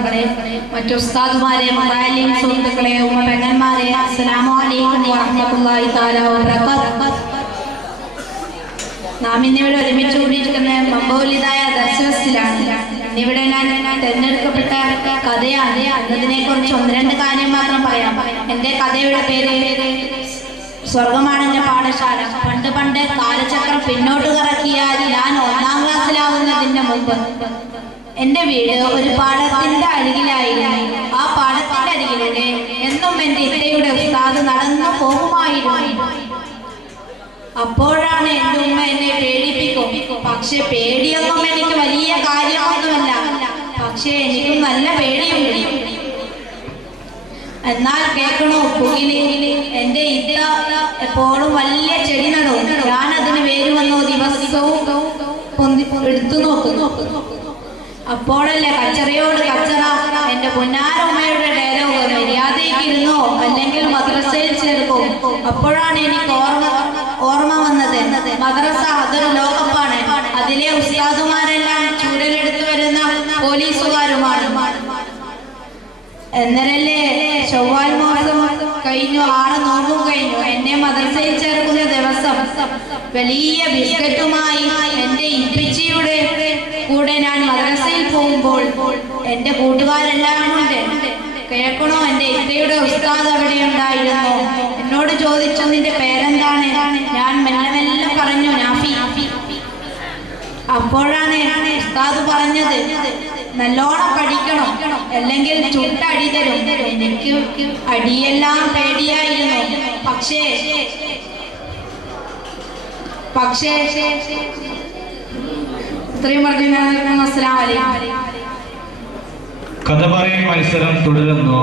സഹോദരങ്ങളെ, മറ്റു ഉസ്താദുമാരെ, മുഅല്ലിം സുഹൃത്തുക്കളെ, ഉമ്മ പെങ്ങന്മാരെ, അസ്സലാമു അലൈക്കും വറഹ്മത്തുള്ളാഹി തആല വബറകാതുഹു. നാം ഇന്നിവിടെ ഒരുമിച്ച് കൂടിയിരിക്കുന്ന മമ്പൗലിദായ ദർശനത്തിലാണ്. ഇന്നിവിടെ ഞാൻ തിരഞ്ഞെടുക്കപ്പെട്ട കഥയാണ്. എന്നതിനെ കുറിച്ച് ഒന്ന് രണ്ട് കാര്യം മാത്രം പറയാം. എൻ്റെ കഥയുടെ പേര് സ്വർഗമാണ് എൻ്റെ പാഠശാല. പണ്ട് കാലചക്രം പിന്നോട്ട് കറക്കിയാൽ ഞാൻ 1ാം ക്ലാസ്സിലാവുന്നതിന് മുമ്പ് എൻ്റെ വീട് ഒരു പാടത്തിന്റെ അരികിലായിരുന്നു. ആ പാടത്തിന്റെ അരികിലൂടെ എന്നും എൻ്റെ ഇത്തയുടെ ഉസ്താദ് നടന്നു പോകുമായിരുന്നു. അപ്പോഴാണ് എൻ്റെ ഉമ്മ എന്നെ പേടിപ്പിക്കും. പക്ഷെ പേടിയൊന്നും എനിക്ക് വലിയ കാര്യമൊന്നുമല്ല. പക്ഷെ എനിക്ക് നല്ല പേടിയുണ്ട്. എന്നാൽ കേൾക്കണോ, പുകില് എൻ്റെ ഇത്ത എപ്പോഴും വലിയ ചെടി നടും. ഞാൻ അതിന് വേര് വന്നു ദിവസവും എടുത്തു നോക്കുന്നു. അപ്പോഴല്ലേ കച്ചറയോട് കച്ചറ. എൻ്റെ പൊന്നാരമ്മയുടെ ഡയലോഗ്, മര്യാദയ്ക്കിരുന്നോ അല്ലെങ്കിൽ മദ്രസയിൽ ചേർക്കും. അപ്പോഴാണ് എനിക്ക് ഓർമ്മ വന്നത്, മദ്രസ അതൊരു ലോകപ്പാണ്. അതിലെ ഉസ്താദുമാരെല്ലാം ചൂരലെടുത്തു വരുന്ന പോലീസുകാരുമാണ്. എന്നരല്ലേ ചൊവ്വാൽ മാസം കഴിഞ്ഞു, ആള് നോമ്പും കഴിഞ്ഞു. എന്നെ മദ്രസയിൽ ചേർക്കുന്ന ദിവസം വലിയ ബിസ്ക്കറ്റുമായി എൻ്റെ ഇപ്പിച്ചിയുടെ കൂടെ ഞാൻ മദ്രസയിൽ പോകുമ്പോൾ എൻ്റെ കൂട്ടുകാരെല്ലാം ഉണ്ട്. കേൾക്കണോ, എൻ്റെ ഇത്തയുടെ ഉസ്താദ് അവിടെ ഉണ്ടായിരുന്നു. എന്നോട് ചോദിച്ചു, നിന്റെ പേരെന്താണ്? ഞാൻ മെല്ലെ പറഞ്ഞു, നാഫി. അപ്പോഴാണ് ഉസ്താദ് പറഞ്ഞത്, നല്ലോണം പഠിക്കണം, അല്ലെങ്കിൽ ചുട്ടടി തരും. എനിക്ക് അടിയെല്ലാം പേടിയായിരുന്നു. പക്ഷേ ഇത്രയും പറഞ്ഞു. അസ്സലാമു അലൈക്കും. കഥ പറയൽ മത്സരം തുടരുന്നു.